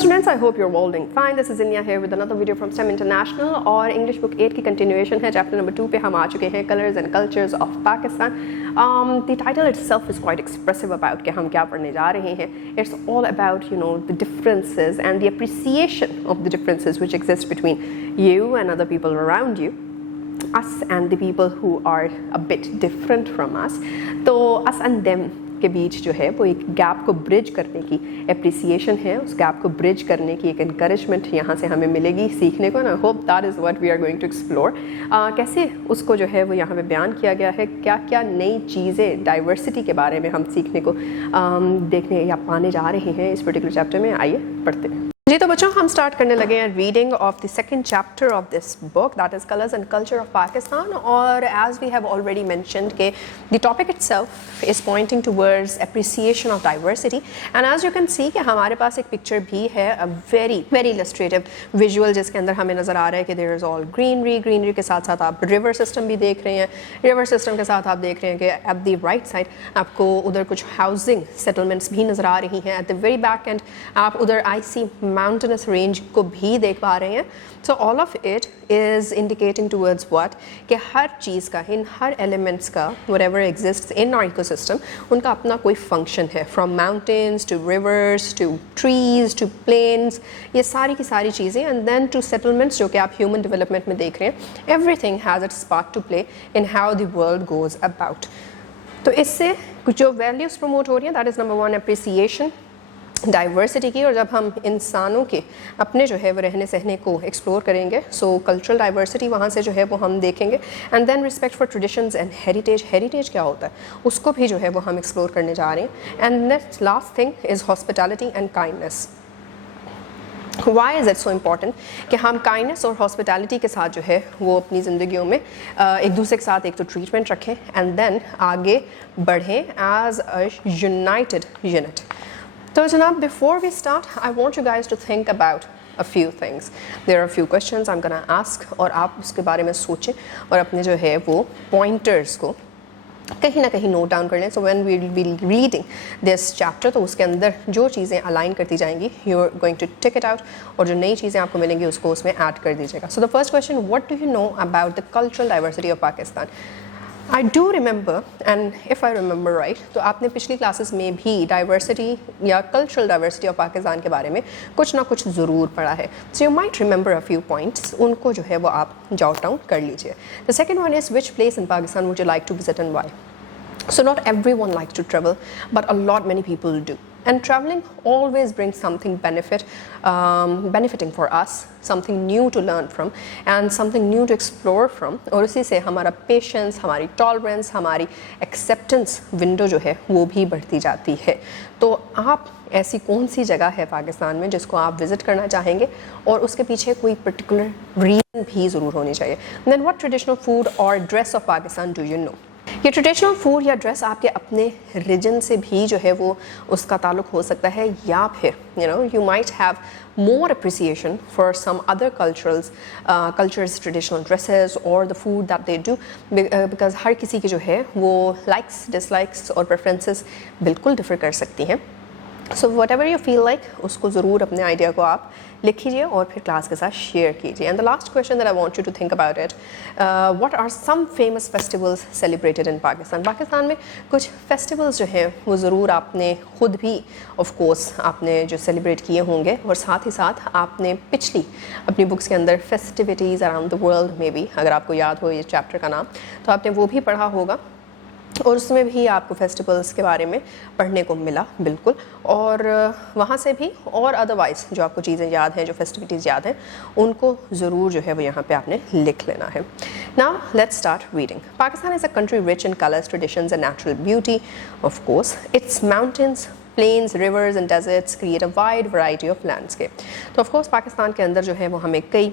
students, I hope you're all doing fine. This is Inya here with another video from STEM International और English Book 8 की continuation है. Chapter number 2 पे हम आ चुके हैं, Colors and Cultures of Pakistan. The title itself is quite expressive about कि हम क्या पढ़ने जा रहे हैं. It's all about, you know, the differences and the appreciation of the differences which exist between you and other people around you, us and the people who are a bit different from us. तो us and them के बीच जो है वो एक gap को bridge करने की appreciation है, उस गैप को ब्रिज करने की एक इनकरेजमेंट यहाँ से हमें मिलेगी सीखने को. ना hope that is what we are going to explore. कैसे उसको जो है वो यहाँ पे बयान किया गया है, क्या क्या नई चीज़ें डाइवर्सिटी के बारे में हम सीखने को देखने या पाने जा रहे हैं इस पर्टिकुलर चैप्टर में. आइए पढ़ते हैं. जी तो बच्चों, हम स्टार्ट करने लगे हैं reading of the second chapter of this book, that is colours and culture of Pakistan. और as we have already mentioned के the topic itself is pointing towards appreciation of diversity. And as you can see कि हमारे पास एक picture भी है, a very very illustrative visual, जिसके अंदर हमें नज़र आ रहा है कि there is all greenery. Greenery के साथ साथ आप रिवर सिस्टम भी देख रहे हैं. रिवर सिस्टम के साथ आप देख रहे हैं कि एट द राइट साइड आपको उधर कुछ हाउसिंग सेटलमेंट्स भी नज़र आ रही हैं. At the very back and आप उधर आईसी माउंटेनस रेंज को भी देख पा रहे हैं. So all of it is indicating towards what कि हर चीज़ का, इन हर एलिमेंट्स का, whatever exists in our ecosystem, उनका अपना कोई फंक्शन है. From mountains to rivers to trees to plains, ये सारी की सारी चीज़ें, एंड देन टू सेटलमेंट्स जो कि आप ह्यूमन डेवलपमेंट में देख रहे हैं. Everything has its part two play in how the world goes about. तो इससे जो वैल्यूज़ प्रमोट हो रही हैं, that is number 1 appreciation diversity की. और जब हम इंसानों के अपने जो है वो रहने सहने को एक्सप्लोर करेंगे, सो कल्चरल डाइवर्सिटी वहाँ से जो है वो हम देखेंगे. And then respect for traditions and heritage. Heritage क्या होता है उसको भी जो है वो हम एक्सप्लोर करने जा रहे हैं. And next last thing is hospitality and kindness. Why is it so important कि हम काइंडनेस और हॉस्पिटैलिटी के साथ जो है वो अपनी ज़िंदगियों में एक दूसरे के साथ एक तो ट्रीटमेंट रखें एंड देन आगे बढ़ें as a united unit. So Janab, before we start, I want you guys to think about a few things. There are a few questions I'm gonna ask और आप उसके बारे में सोचें और अपने जो है वो pointers को कहीं ना कहीं नोट डाउन कर लें. So when we will be reading this chapter, तो उसके अंदर जो चीज़ें अलाइन करती जाएंगी, you are going to take it out, और जो नई चीज़ें आपको मिलेंगी उसको उसमें ऐड कर दीजिएगा. So the first question, what do you know about the cultural diversity of Pakistan. I do remember, and if I remember right, तो आपने पिछली क्लासेस में भी डाइवर्सिटी या कल्चरल डाइवर्सिटी ऑफ पाकिस्तान के बारे में कुछ ना कुछ ज़रूर पढ़ा है. So you might remember a few points, उनको जो है वो आप जॉट डाउन कर लीजिए. The second one is which place in Pakistan would you like to visit and why. So not everyone likes to travel, but a lot many people do. And traveling always brings something benefiting for us, something new to learn from, and something new to explore from. और उसी से हमारा patience, हमारी tolerance, हमारी acceptance window जो है वो भी बढ़ती जाती है. तो आप ऐसी कौन सी जगह है पाकिस्तान में जिसको आप विज़िट करना चाहेंगे, और उसके पीछे कोई पर्टिकुलर रीज़न भी ज़रूर होनी चाहिए. Then what traditional food or dress of Pakistan do you know? ये ट्रेडिशनल फूड या ड्रेस आपके अपने रीजन से भी जो है वो उसका ताल्लुक हो सकता है, या फिर you might have more appreciation for some other cultures traditional dresses or the food that they do, because हर किसी की जो है वो likes dislikes और preferences बिल्कुल डिफर कर सकती हैं. So what ever you feel like, उसको ज़रूर अपने आइडिया को आप लिखिए और फिर क्लास के साथ शेयर कीजिए. And the last question that I want you to think about it, what are some famous festivals celebrated in Pakistan. Pakistan में कुछ फेस्टिवल्स जो हैं वो ज़रूर आपने खुद भी ऑफ कोर्स आपने जो सेलिब्रेट किए होंगे, और साथ ही साथ आपने पिछली अपनी बुक्स के अंदर फेस्टिविटीज़ अराउंड द वर्ल्ड में भी, अगर आपको याद हो ये चैप्टर का नाम, तो आपने वो भी पढ़ा होगा, और उसमें भी आपको फेस्टिवल्स के बारे में पढ़ने को मिला बिल्कुल. और वहाँ से भी और अदरवाइज़ जो आपको चीज़ें याद हैं, जो फेस्टिविटीज़ याद हैं, उनको ज़रूर जो है वो यहाँ पे आपने लिख लेना है. Now let's start reading. Pakistan is a country rich in colours, traditions and natural beauty. Of course it's mountains, plains, rivers and deserts create a wide variety of landscape. तो ऑफ कोर्स पाकिस्तान के अंदर जो है वो हमें कई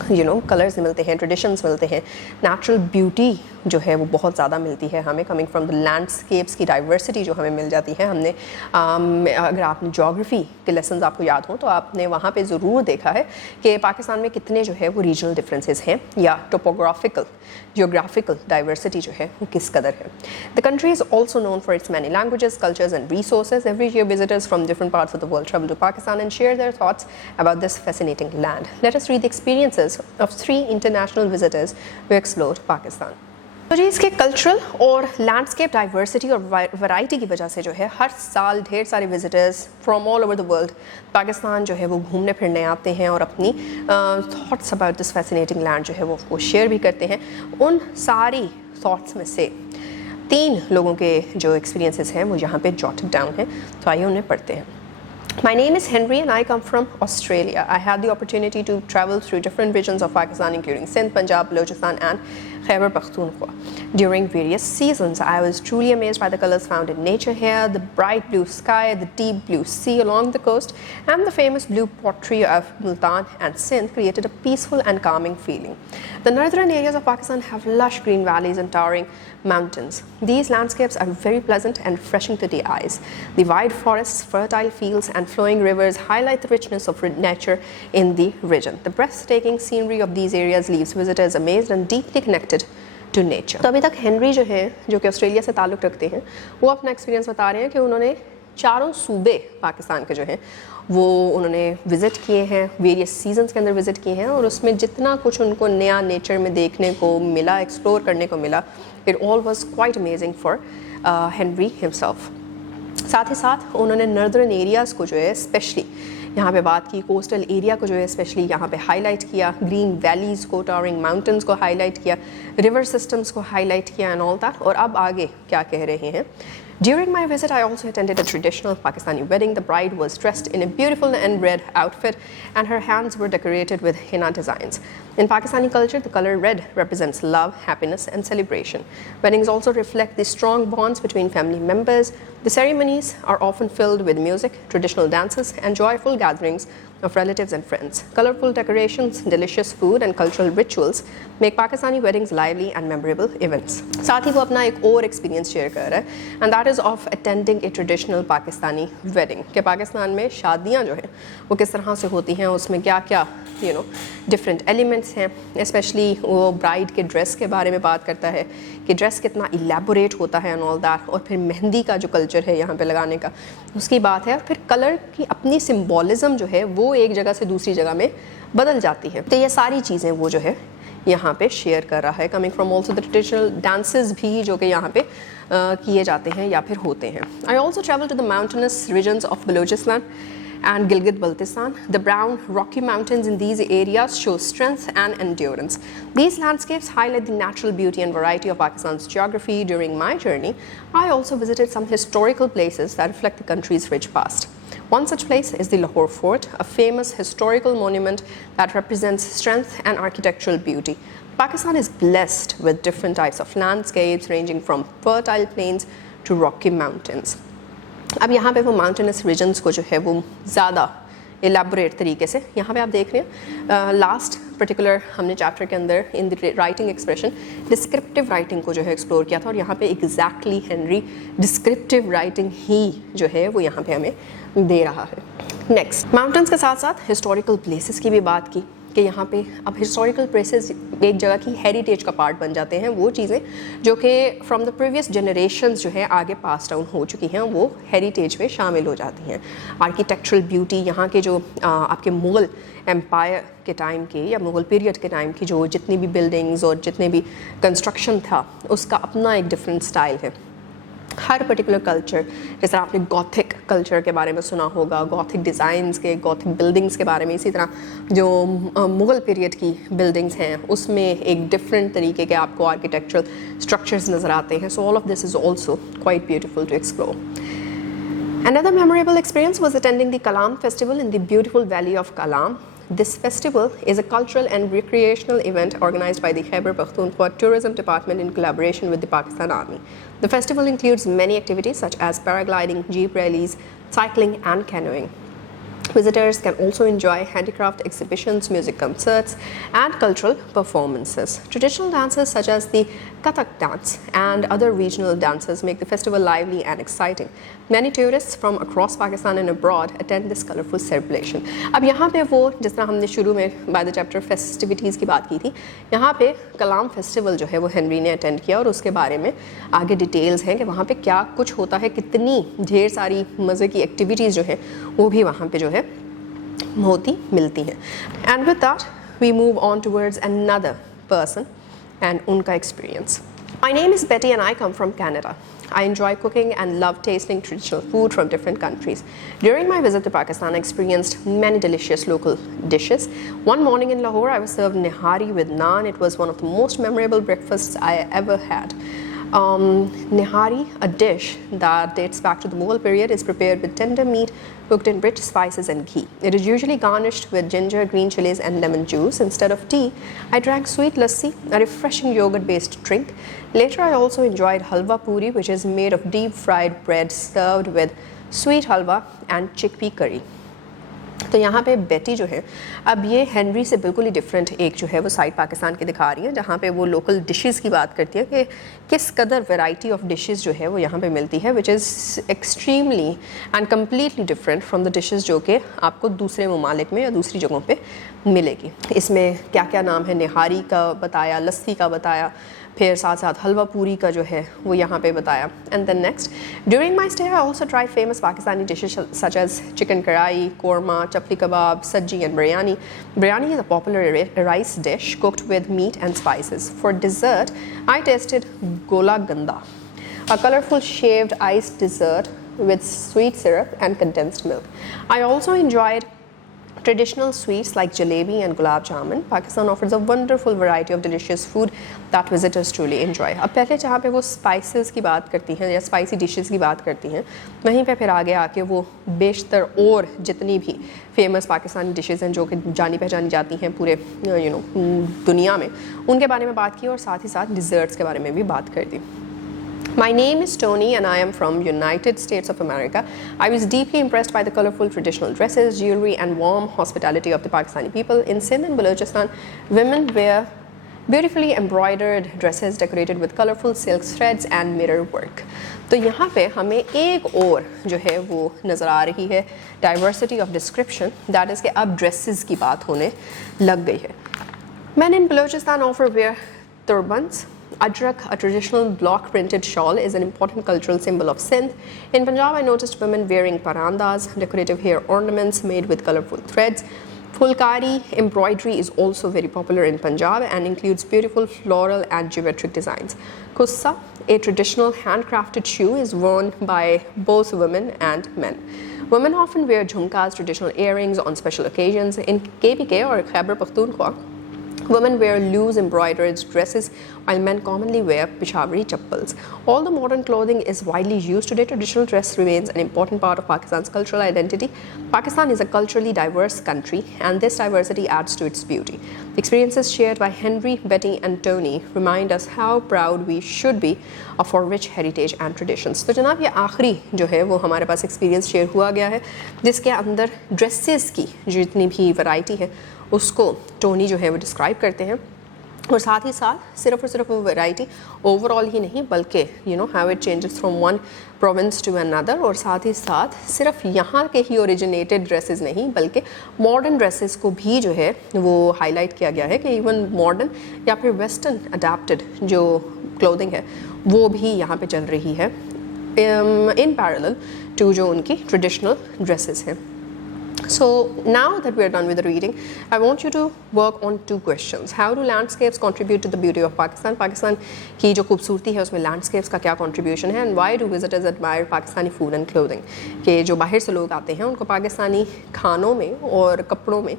कलर्स मिलते हैं, ट्रेडिशंस मिलते हैं, नेचुरल ब्यूटी जो है वो बहुत ज़्यादा मिलती है हमें, कमिंग फ्रॉम द लैंडस्केप्स की डाइवर्सिटी जो हमें मिल जाती है। हमने अगर आपने जोग्राफ़ी के लेसन्स आपको याद हों तो आपने वहाँ पे ज़रूर देखा है कि पाकिस्तान में कितने जो है वो रीजनल डिफरेंसेस हैं या टोपोग्राफिकल जियोग्राफिकल डाइवर्सिटी जो है वो किस कदर है। The country is also known for its many languages, cultures and resources. Every year visitors from different parts of the world travel to Pakistan and share their thoughts about this fascinating land. Let us read the experiences of 3 international visitors who explored Pakistan. तो जी इसके cultural और landscape diversity और variety की वजह से जो है हर साल ढेर सारे visitors from all over the world Pakistan जो है वो घूमने फिरने आते हैं और अपनी thoughts about this fascinating land जो है वो शेयर भी करते हैं। उन सारी थॉट्स में से 3 लोगों के जो एक्सपीरियंसेस हैं वो यहाँ पे जॉटेड डाउन हैं, तो आइए उन्हें पढ़ते हैं। My name is Henry and I come from Australia. I had the opportunity to travel through different regions of Pakistan including Sindh, Punjab, Balochistan and Khyber Pakhtunkhwa. During various seasons, I was truly amazed by the colors found in nature here, the bright blue sky, the deep blue sea along the coast and the famous blue pottery of Multan and Sindh created a peaceful and calming feeling. The northern areas of Pakistan have lush green valleys and towering mountains. These landscapes are very pleasant and refreshing to the eyes. The wide forests, fertile fields and flowing rivers highlight the richness of nature in the region. The breathtaking scenery of these areas leaves visitors amazed and deeply connected to nature. तो अभी तक Henry जो है जो कि Australia से ताल्लुक़ रखते हैं वो अपना एक्सपीरियंस बता रहे हैं कि उन्होंने चारों सूबे पाकिस्तान के जो हैं वो उन्होंने विज़िट किए हैं, वेरियस सीजन्स के अंदर विज़िट किए हैं और उसमें जितना कुछ उनको नया नेचर में देखने को मिला, एक्सप्लोर करने को मिला, it all was quite amazing for Henry himself. साथ ही साथ उन्होंने नॉर्दर्न एरियाज़ को जो है स्पेशली यहाँ पे बात की, कोस्टल एरिया को जो है स्पेशली यहाँ पे हाईलाइट किया, ग्रीन वैलीज़ को, टावरिंग माउंटेन्स को हाईलाइट किया, रिवर सिस्टम्स को हाईलाइट किया एंड ऑल दैट। और अब आगे क्या कह रहे हैं। During my visit, I also attended a traditional Pakistani wedding. The bride was dressed in a beautiful and red outfit and her hands were decorated with henna designs. In Pakistani culture, the color red represents love, happiness and celebration. Weddings also reflect the strong bonds between family members. The ceremonies are often filled with music, traditional dances and joyful gatherings of relatives and friends. Colorful decorations, delicious food and cultural rituals make Pakistani weddings lively and memorable events. साथ ही वो अपना एक और experience share कर रहा है and that is of attending a traditional Pakistani wedding. कि पाकिस्तान में शादियाँ जो हैं वो किस तरह से होती हैं, उसमें क्या क्या डिफरेंट एलिमेंट्स हैं। स्पेशली वो ब्राइड के ड्रेस के बारे में बात करता है कि ड्रेस कितना इलेबोरेट होता है एंड ऑल दैट, और फिर मेहंदी का जो कल्चर है यहाँ पे लगाने का उसकी बात है। फिर कलर की अपनी सिम्बॉलिज्म जो है वो एक जगह से दूसरी जगह में बदल जाती है। तो ये सारी चीज़ें वो जो है यहाँ पे शेयर कर रहा है। Coming from also the traditional dances भी जो कि यहाँ पे किए जाते हैं या फिर होते हैं। I also travel to the mountainous regions of Balochistan and Gilgit-Baltistan. The brown, rocky mountains in these areas show strength and endurance. These landscapes highlight the natural beauty and variety of Pakistan's geography. During my journey, I also visited some historical places that reflect the country's rich past. One such place is the Lahore Fort, a famous historical monument that represents strength and architectural beauty. Pakistan is blessed with different types of landscapes ranging from fertile plains to rocky mountains. अब यहाँ पे वो mountainous regions को जो है वो ज़्यादा elaborate तरीके से यहाँ पे आप देख रहे हैं। लास्ट पर्टिकुलर हमने चैप्टर के अंदर in the writing expression descriptive writing को जो है एक्सप्लोर किया था और यहाँ पे एग्जैक्टली हेनरी डिस्क्रिप्टिव राइटिंग ही जो है वो यहाँ पे हमें दे रहा है। नेक्स्ट, माउंटेन्स के साथ साथ हिस्टोरिकल प्लेसेस की भी बात की कि यहाँ पे अब हिस्टोरिकल प्लेसेस एक जगह की हेरिटेज का पार्ट बन जाते हैं। वो चीज़ें जो कि फ्रॉम द प्रीवियस जनरेशन्स जो है आगे पास डाउन हो चुकी हैं वो हेरिटेज में शामिल हो जाती हैं। आर्किटेक्चरल ब्यूटी, यहाँ के जो आपके मुग़ल एम्पायर के टाइम के या मुग़ल पीरियड के टाइम की जो जितनी भी बिल्डिंग्स और जितने भी कंस्ट्रक्शन था उसका अपना एक डिफरेंट स्टाइल है। हर पर्टिकुलर कल्चर, जैसे आपने गॉथिक कल्चर के बारे में सुना होगा, गॉथिक डिज़ाइंस के, गॉथिक बिल्डिंग्स के बारे में, इसी तरह जो मुग़ल पीरियड की बिल्डिंग्स हैं उसमें एक डिफरेंट तरीके के आपको आर्किटेक्चरल स्ट्रक्चर्स नज़र आते हैं। So all of this is also quite beautiful to explore. Another memorable experience was attending the Kalam festival in the beautiful valley of Kalam. This festival is a cultural and recreational event organized by the Khyber Pakhtunkhwa Tourism Department in collaboration with the Pakistan Army. The festival includes many activities such as paragliding, jeep rallies, cycling and canoeing. Visitors can also enjoy handicraft exhibitions, music concerts, and cultural performances. Traditional dances such as the Kathak dance and other regional dances make the festival lively and exciting. Many tourists from across Pakistan and abroad attend this colorful celebration. अब यहाँ पे वो जिस तरह हमने शुरू में by the chapter festivities की बात की थी, यहाँ पे कलाम फेस्टिवल जो है वो हेनरी ने अटेंड किया और उसके बारे में आगे डिटेल्स हैं कि वहाँ पे क्या कुछ होता है, कितनी ढेर सारी मज़े की एक्टिविटीज़ जो है वो भी वहाँ पे जो है होती मिलती हैं. And with that we move on towards another person and उनका experience. My name is Betty and I come from Canada. I enjoy cooking and love tasting traditional food from different countries. During my visit to Pakistan, I experienced many delicious local dishes. One morning in Lahore, I was served nihari with naan. It was one of the most memorable breakfasts I ever had. Nihari, a dish that dates back to the Mughal period, is prepared with tender meat cooked in rich spices and ghee. It is usually garnished with ginger, green chilies and lemon juice. Instead of tea, I drank sweet lassi, a refreshing yogurt-based drink. Later, I also enjoyed halwa puri, which is made of deep-fried bread served with sweet halwa and chickpea curry. तो यहाँ पे बेटी जो है अब ये Henry से बिल्कुल ही डिफरेंट एक जो है वो साइड पाकिस्तान की दिखा रही है, जहाँ पे वो लोकल डिशेस की बात करती है कि किस कदर वैरायटी ऑफ डिशेस जो है वो यहाँ पे मिलती है, which is extremely and completely different from the dishes जो कि आपको दूसरे ममालिक में या दूसरी जगहों पे मिलेगी. इसमें क्या क्या नाम है, निहारी का बताया, लस्सी का बताया, फिर साथ साथ हलवा पूरी का जो है वो यहाँ पे बताया. And then next, during my stay I also try famous Pakistani dishes such as chicken karahi, korma, chapli kebab, sajji and biryani. Biryani is a popular rice dish cooked with meat and spices. For dessert, I tasted gola ganda, a colorful shaved iced dessert with sweet syrup and condensed milk. I also enjoyed traditional sweets like jalebi and gulab jamun. Pakistan offers a wonderful variety of delicious food that visitors truly enjoy. अब पहले जहाँ पे वो spices की बात करती हैं या spicy dishes की बात करती हैं, वहीं पे फिर आगे आके वो बेशतर और जितनी भी फेमस पाकिस्तानी डिशेस हैं जो कि जानी पहचानी जाती हैं पूरे दुनिया में, उनके बारे में बात की और साथ ही साथ डिज़र्ट्स के बारे में भी बात कर दी. My name is Tony and I am from United States of America. I was deeply impressed by the colorful traditional dresses, jewelry and warm hospitality of the Pakistani people. In Sindh and Balochistan, women wear beautifully embroidered dresses decorated with colorful silk threads and mirror work. तो यहाँ पे हमें एक और जो है वो नज़र आ रही है diversity of description, that is कि अब dresses की बात होने लग गई है. Men in Balochistan often wear turbans. Ajrak, a traditional block printed shawl, is an important cultural symbol of Sindh. In Punjab, I noticed women wearing parandas, decorative hair ornaments made with colorful threads. Fulkari embroidery is also very popular in Punjab and includes beautiful floral and geometric designs. Kussa, a traditional handcrafted shoe, is worn by both women and men. Women often wear jhumkas, traditional earrings, on special occasions. In KPK or Khyber Pakhtunkhwa, women wear loose embroidered dresses while men commonly wear Peshawari chappals. Although modern clothing is widely used today, traditional dress remains an important part of Pakistan's cultural identity. Pakistan is a culturally diverse country and this diversity adds to its beauty. The experiences shared by Henry, Betty and Tony remind us how proud we should be of our rich heritage and traditions. तो जनाब ये आखिरी जो है वो हमारे पास experience share हुआ गया है जिसके अंदर ड्रेसेस की जितनी भी वैरायटी है उसको टोनी जो है वो डिस्क्राइब करते हैं और साथ ही साथ सिर्फ और सिर्फ वो वैरायटी ओवरऑल ही नहीं बल्कि how it changes from one province to another और साथ ही साथ सिर्फ यहाँ के ही ओरिजिनेटेड ड्रेसेस नहीं बल्कि मॉडर्न ड्रेसेस को भी जो है वो हाईलाइट किया गया है कि इवन मॉडर्न या फिर वेस्टर्न अडेप्टेड जो क्लोथिंग है वो भी यहाँ पे चल रही है इन पैरेलल टू जो उनकी ट्रेडिशनल ड्रेसेस हैं. So now that we are done with the reading, I want you to work on two questions. How do landscapes contribute to the beauty of Pakistan? Pakistan की जो खूबसूरती है उसमें landscapes का क्या contribution है? And why do visitors admire Pakistani food and clothing? कि जो बाहर से लोग आते हैं उनको पाकिस्तानी खानों में और कपड़ों में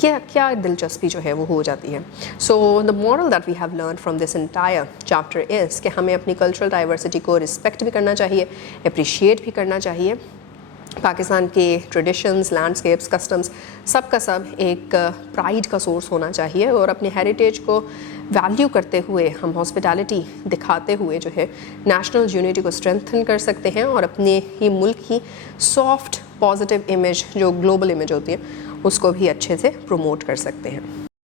क्या क्या दिलचस्पी जो है वो हो जाती है. So the moral that we have learned from this entire chapter is कि हमें अपनी cultural diversity को respect भी करना चाहिए, appreciate भी करना चाहिए. पाकिस्तान के ट्रेडिशंस, लैंडस्केप्स, कस्टम्स सब का सब एक प्राइड का सोर्स होना चाहिए और अपने हेरिटेज को वैल्यू करते हुए हम हॉस्पिटैलिटी दिखाते हुए जो है नेशनल यूनिटी को स्ट्रेंथन कर सकते हैं और अपने ही मुल्क की सॉफ्ट पॉजिटिव इमेज जो ग्लोबल इमेज होती है उसको भी अच्छे से प्रमोट कर सकते हैं।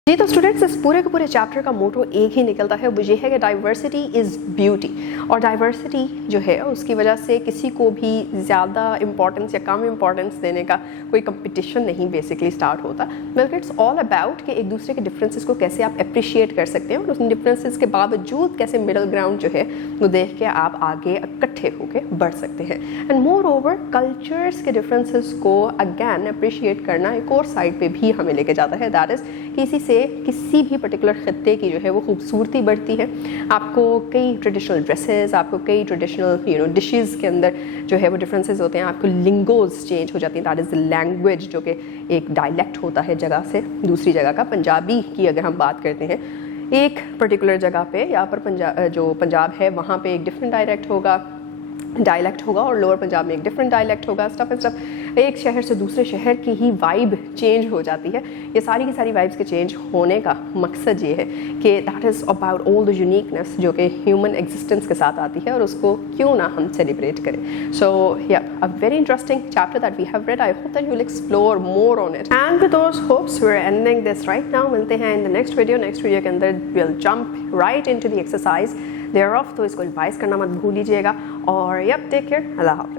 जी तो स्टूडेंट्स, इस पूरे के पूरे चैप्टर का मोटो एक ही निकलता है, वो ये है कि डाइवर्सिटी इज़ ब्यूटी। और डाइवर्सिटी जो है उसकी वजह से किसी को भी ज़्यादा इंपॉर्टेंस या कम इंपॉर्टेंस देने का कोई कंपटीशन नहीं बेसिकली स्टार्ट होता, बल्कि इट्स ऑल अबाउट कि एक दूसरे के डिफरेंसेस को कैसे आप अप्रिशिएट कर सकते हैं और उन डिफरेंसेस के बावजूद कैसे मिडल ग्राउंड जो है वो देख के आप आगे इकट्ठे होकर बढ़ सकते हैं। एंड मोर ओवर कल्चर्स के डिफरेंसेस को अगैन अप्रिशिएट करना एक और साइड पे भी हमें लेके जाता है, दैट इज़ किसी से किसी भी पर्टिकुलर खत्ते की जो है वो खूबसूरती बढ़ती है। आपको कई ट्रेडिशनल ड्रेसेस, आपको कई ट्रेडिशनल डिशेज़ के अंदर जो है वो डिफरेंसेस होते हैं, आपको लिंगोज चेंज हो जाती हैं, दैट इज़ द लैंग्वेज जो कि एक डायलेक्ट होता है जगह से दूसरी जगह का। पंजाबी की अगर हम बात करते हैं, एक पर्टिकुलर जगह पे यहाँ पर जो पंजाब है वहाँ पे एक डिफरेंट डायलेक्ट होगा और लोअर पंजाब में एक डिफरेंट डायलेक्ट होगा, स्टफ एंड स्टफ। एक शहर से दूसरे शहर की ही वाइब चेंज हो जाती है। ये सारी की सारी वाइब्स के चेंज होने का मकसद ये है कि that is about all the uniqueness जो कि ह्यूमन एग्जिस्टेंस के साथ आती है और उसको क्यों ना हम सेलिब्रेट करें। सो या a very interesting chapter that we have read. I hope that you will explore more on it and with those hopes we are ending this right now. मिलते हैं इन द नेक्स्ट वीडियो के अंदर will jump right into the exercise thereof. तो इसको revise करना मत भूलिएगा और यप टेक केयर, अल्लाह हाफ़िज़।